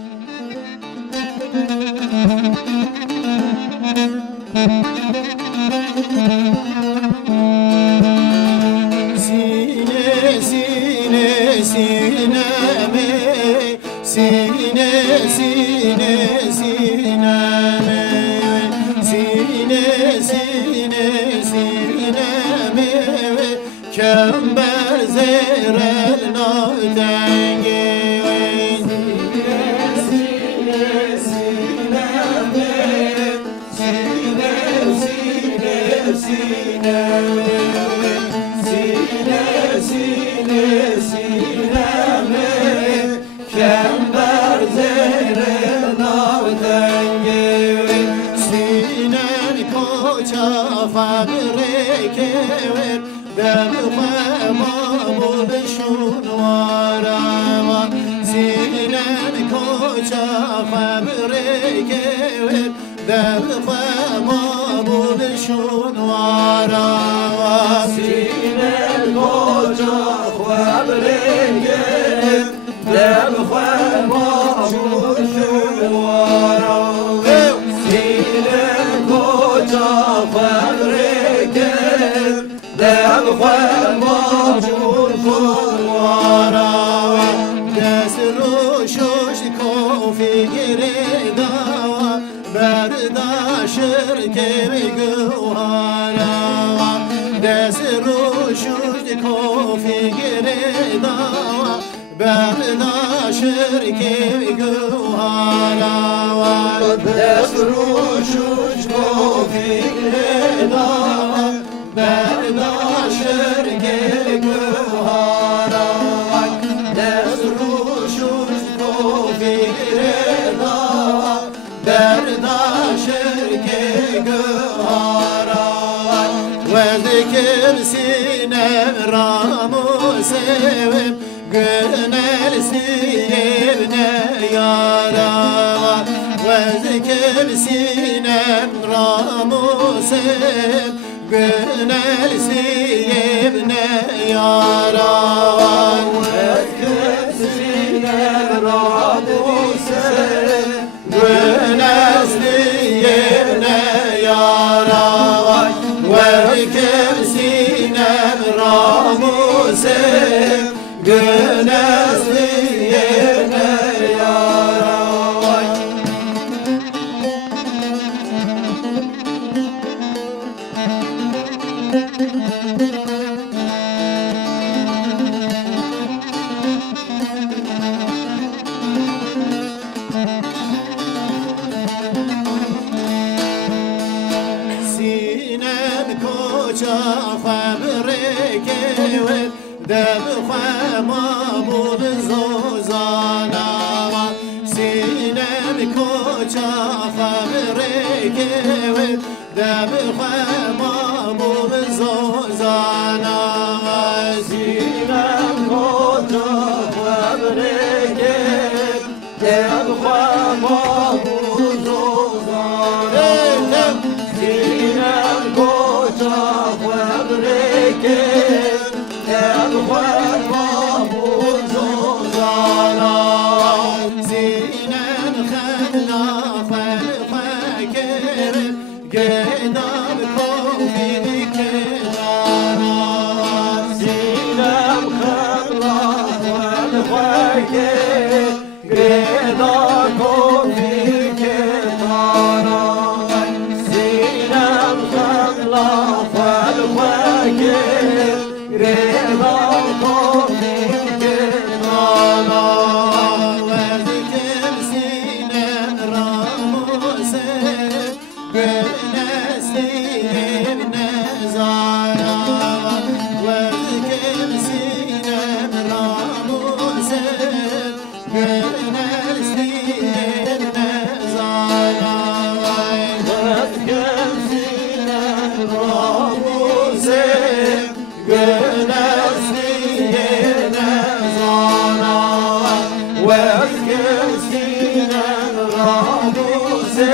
Sine sine sineme, sine sine sineme, sine sine sineme, kember zerel nadengi. Fabrikever dem khama buluşun varama sinen koca fabrikever dem khama buluşun varama sinen koca fabrikever dem khama buluşun varama sinen koca dem khama buluşun varama desru şoş kofigire dawa berdaşır kevi guhara desru şoş kofigire dawa berdaşır kevi guhara desru şoş kofigire dawa berdaşır kevi guhara desru şoş kofigire dawa berdaşır kevi guhara Vezikir sinem ramu sevim Gönel siyevne yara Vezikir sinem ramu sevim Gönel siyevne yara Vezikir sinem ramu sevim Gönel siyevne yara Vezikir sinem ramu sevim Gönel siyevne yara Sinem koca fabrikever dem khama bul zozana sinem koca fabrikever dem khama bul zozana sinem koca fabrikever dem khama bul zozana sinem koca fabrikever dem khama bul zozana sinen khalla fakir gedam kofik dara sinem khalla fakir gedam kofik dara sinem khalla fakir gedam kofik dara vezikir sinen ramuse gönesiv nezara vezikir sinen ramuse gönesiv nezara vezikir sinem ramuse gönesiv nezara vezikir sinem ramuse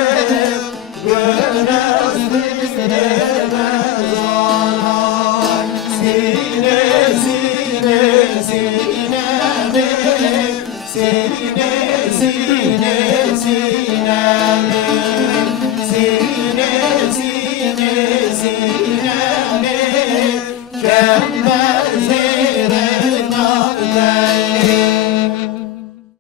gönesiv nezara sine sine sine sine sine Sinem